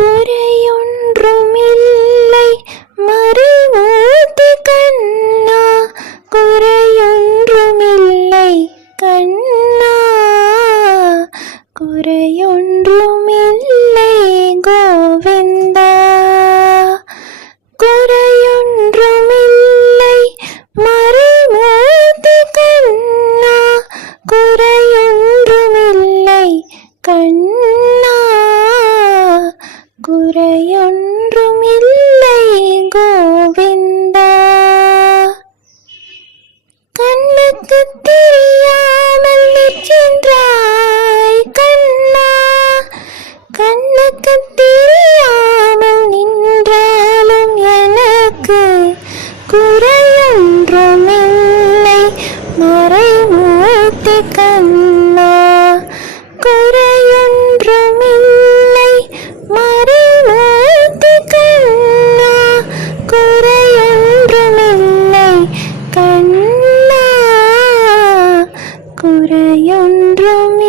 குறையொன்றுமில்லை. மறைமூர்த்தி கண்ணா குறையொன்றுமில்லை கண்ணா. குறையொன்றுமில்லை கோவிந்தா. குறையொன்றுமில்லை மறைமூர்த்தி கண்ணா. குறையொன்றுமில்லை கண்ணா. எனக்கு தெரியாமல் நின்றாய் கண்ணா. கண்ணுக்கு தெரியாமல் நின்றாலும் எனக்கு குறையொன்றுமில்லை. மறைமூர்த்தி கண்ணா குறையொன்றுமில்லை. மறைமூர்த்தி கண்ணா குறையொன்றுமில்லை. கண்ணா. குறையொன்றும்